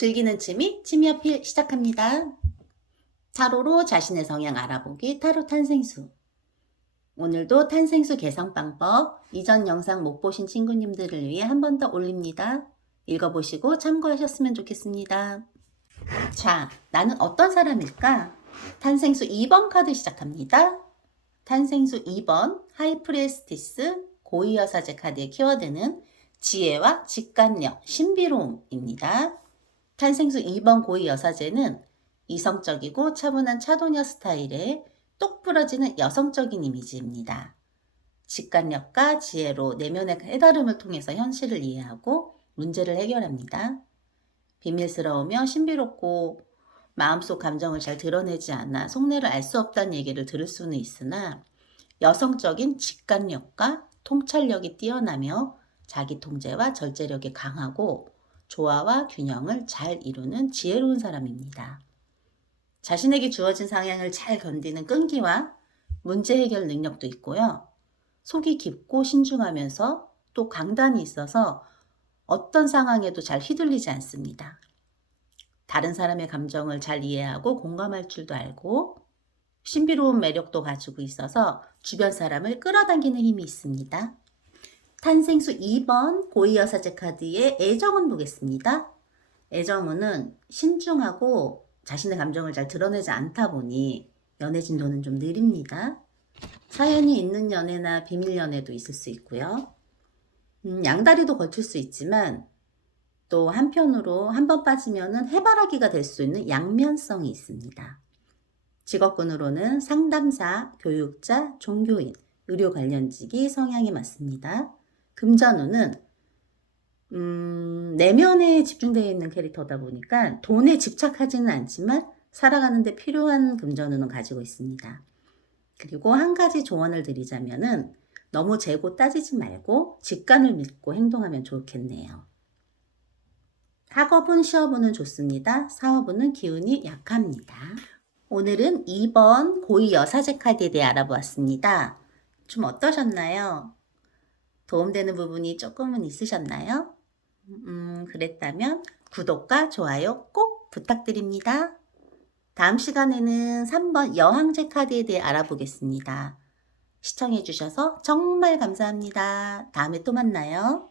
즐기는 취미, 취미 어필 시작합니다. 타로로 자신의 성향 알아보기 타로 탄생수. 오늘도 탄생수 개성 방법 이전 영상 못 보신 친구님들을 위해 한 번 더 올립니다. 읽어보시고 참고하셨으면 좋겠습니다. 자, 나는 어떤 사람일까? 탄생수 2번 카드 시작합니다. 탄생수 2번 하이프레스티스 고위여사제 카드의 키워드는 지혜와 직관력, 신비로움입니다. 탄생수 2번 고위여사제는 이성적이고 차분한 차도녀 스타일의 똑 부러지는 여성적인 이미지입니다. 직관력과 지혜로 내면의 깨달음을 통해서 현실을 이해하고 문제를 해결합니다. 비밀스러우며 신비롭고 마음속 감정을 잘 드러내지 않아 속내를 알 수 없다는 얘기를 들을 수는 있으나 여성적인 직관력과 통찰력이 뛰어나며 자기 통제와 절제력이 강하고 조화와 균형을 잘 이루는 지혜로운 사람입니다. 자신에게 주어진 상향을 잘 견디는 끈기와 문제 해결 능력도 있고요. 속이 깊고 신중하면서 또 강단이 있어서 어떤 상황에도 잘 휘둘리지 않습니다. 다른 사람의 감정을 잘 이해하고 공감할 줄도 알고 신비로운 매력도 가지고 있어서 주변 사람을 끌어당기는 힘이 있습니다. 탄생수 2번 고위여사제 카드의 애정운 보겠습니다. 애정운은 신중하고 자신의 감정을 잘 드러내지 않다 보니 연애 진도는 좀 느립니다. 사연이 있는 연애나 비밀 연애도 있을 수 있고요. 음, 양다리도 걸칠 수 있지만 또 한편으로 한 번 빠지면은 해바라기가 될 수 있는 양면성이 있습니다. 직업군으로는 상담사, 교육자, 종교인, 의료 관련직이 성향이 맞습니다. 금전운은 음, 내면에 집중되어 있는 캐릭터다 보니까 돈에 집착하지는 않지만 살아가는데 필요한 금전운은 가지고 있습니다. 그리고 한 가지 조언을 드리자면은 너무 재고 따지지 말고 직관을 믿고 행동하면 좋겠네요. 학업은 시업운은 좋습니다. 사업운은 기운이 약합니다. 오늘은 2번 고위 여사제 카드에 대해 알아보았습니다. 좀 어떠셨나요? 도움되는 부분이 조금은 있으셨나요? 음, 그랬다면 구독과 좋아요 꼭 부탁드립니다. 다음 시간에는 3번 여항제 카드에 대해 알아보겠습니다. 시청해주셔서 정말 감사합니다. 다음에 또 만나요.